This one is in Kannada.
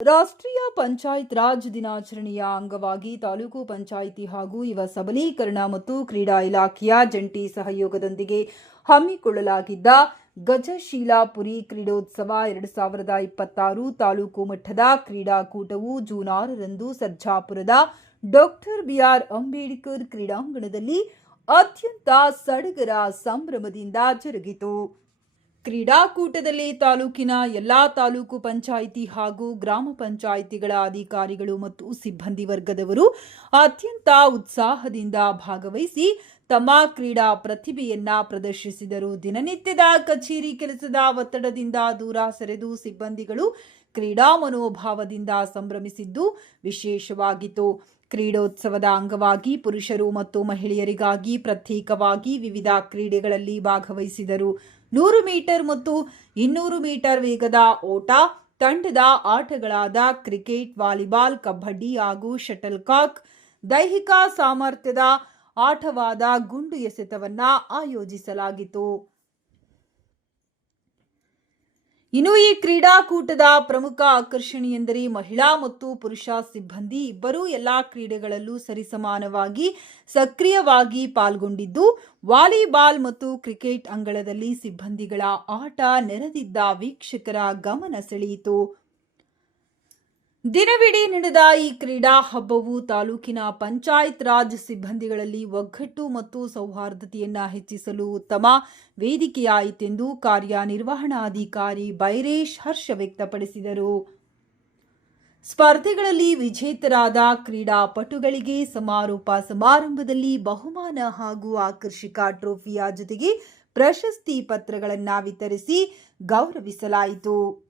ರಾಷ್ಟ್ರೀಯ ಪಂಚಾಯತ್ ರಾಜ್ ದಿನಾಚರಣೆಯ ಅಂಗವಾಗಿ ತಾಲೂಕು ಪಂಚಾಯಿತಿ ಹಾಗೂ ಯುವ ಸಬಲೀಕರಣ ಮತ್ತು ಕ್ರೀಡಾ ಇಲಾಖೆಯ ಜಂಟಿ ಸಹಯೋಗದೊಂದಿಗೆ ಹಮ್ಮಿಕೊಳ್ಳಲಾಗಿದ್ದ ಗಜಶೀಲಾಪುರಿ ಕ್ರೀಡೋತ್ಸವ 2026 ತಾಲೂಕು ಮಟ್ಟದ ಕ್ರೀಡಾಕೂಟವು ಜೂನ್ 6ರಂದು ಸರ್ಜಾಪುರದ ಡಾಕ್ಟರ್ ಬಿಆರ್ ಅಂಬೇಡ್ಕರ್ ಕ್ರೀಡಾಂಗಣದಲ್ಲಿ ಅತ್ಯಂತ ಸಡಗರ ಸಂಭ್ರಮದಿಂದ ಜರುಗಿತು. ಕ್ರೀಡಾಕೂಟದಲ್ಲಿ ತಾಲೂಕಿನ ಎಲ್ಲಾ ತಾಲೂಕು ಪಂಚಾಯಿತಿ ಹಾಗೂ ಗ್ರಾಮ ಪಂಚಾಯಿತಿಗಳ ಅಧಿಕಾರಿಗಳು ಮತ್ತು ಸಿಬ್ಬಂದಿ ವರ್ಗದವರು ಅತ್ಯಂತ ಉತ್ಸಾಹದಿಂದ ಭಾಗವಹಿಸಿ ತಮ್ಮ ಕ್ರೀಡಾ ಪ್ರತಿಭೆಯನ್ನ ಪ್ರದರ್ಶಿಸಿದರು. ದಿನನಿತ್ಯದ ಕಚೇರಿ ಕೆಲಸದ ಒತ್ತಡದಿಂದ ದೂರ ಸರಿದು ಸಿಬ್ಬಂದಿಗಳು ಕ್ರೀಡಾ ಮನೋಭಾವದಿಂದ ಸಂಭ್ರಮಿಸಿದ್ದು ವಿಶೇಷವಾಗಿತ್ತು. ಕ್ರೀಡೋತ್ಸವದ ಅಂಗವಾಗಿ ಪುರುಷರು ಮತ್ತು ಮಹಿಳೆಯರಿಗಾಗಿ ಪ್ರತ್ಯೇಕವಾಗಿ ವಿವಿಧ ಕ್ರೀಡೆಗಳಲ್ಲಿ ಭಾಗವಹಿಸಿದರು. 100 ಮೀಟರ್ ಮತ್ತು 200 ಮೀಟರ್ ವೇಗದ ಓಟ, ತಂಡದ ಆಟಗಳಾದ ಕ್ರಿಕೆಟ್, ವಾಲಿಬಾಲ್, ಕಬಡ್ಡಿ ಹಾಗೂ ಶಟಲ್ ಕಾಕ್, ದೈಹಿಕ ಸಾಮರ್ಥ್ಯದ ಆಟವಾದ ಗುಂಡು ಎಸೆತವನ್ನ ಆಯೋಜಿಸಲಾಗಿತ್ತು. ಇನ್ನು ಈ ಕ್ರೀಡಾಕೂಟದ ಪ್ರಮುಖ ಆಕರ್ಷಣೆಯೆಂದರೆ ಮಹಿಳಾ ಮತ್ತು ಪುರುಷ ಸಿಬ್ಬಂದಿ ಇಬ್ಬರೂ ಎಲ್ಲಾ ಕ್ರೀಡೆಗಳಲ್ಲೂ ಸರಿಸಮಾನವಾಗಿ ಸಕ್ರಿಯವಾಗಿ ಪಾಲ್ಗೊಂಡಿದ್ದು, ವಾಲಿಬಾಲ್ ಮತ್ತು ಕ್ರಿಕೆಟ್ ಅಂಗಳದಲ್ಲಿ ಸಿಬ್ಬಂದಿಗಳ ಆಟ ನೆರೆದಿದ್ದ ವೀಕ್ಷಕರ ಗಮನ ಸೆಳೆಯಿತು. ದಿನವಿಡೀ ನಡೆದ ಈ ಕ್ರೀಡಾ ಹಬ್ಬವು ತಾಲೂಕಿನ ಪಂಚಾಯತ್ ರಾಜ್ ಸಿಬ್ಬಂದಿಗಳಲ್ಲಿ ಒಗ್ಗಟ್ಟು ಮತ್ತು ಸೌಹಾರ್ದತೆಯನ್ನು ಹೆಚ್ಚಿಸಲು ಉತ್ತಮ ವೇದಿಕೆಯಾಯಿತೆಂದು ಕಾರ್ಯನಿರ್ವಹಣಾಧಿಕಾರಿ ಬೈರೇಶ್ ಹರ್ಷ ವ್ಯಕ್ತಪಡಿಸಿದರು. ಸ್ಪರ್ಧೆಗಳಲ್ಲಿ ವಿಜೇತರಾದ ಕ್ರೀಡಾಪಟುಗಳಿಗೆ ಸಮಾರೋಪ ಸಮಾರಂಭದಲ್ಲಿ ಬಹುಮಾನ ಹಾಗೂ ಆಕರ್ಷಕ ಟ್ರೋಫಿಯ ಜೊತೆಗೆ ಪ್ರಶಸ್ತಿ ಪತ್ರಗಳನ್ನು ವಿತರಿಸಿ ಗೌರವಿಸಲಾಯಿತು.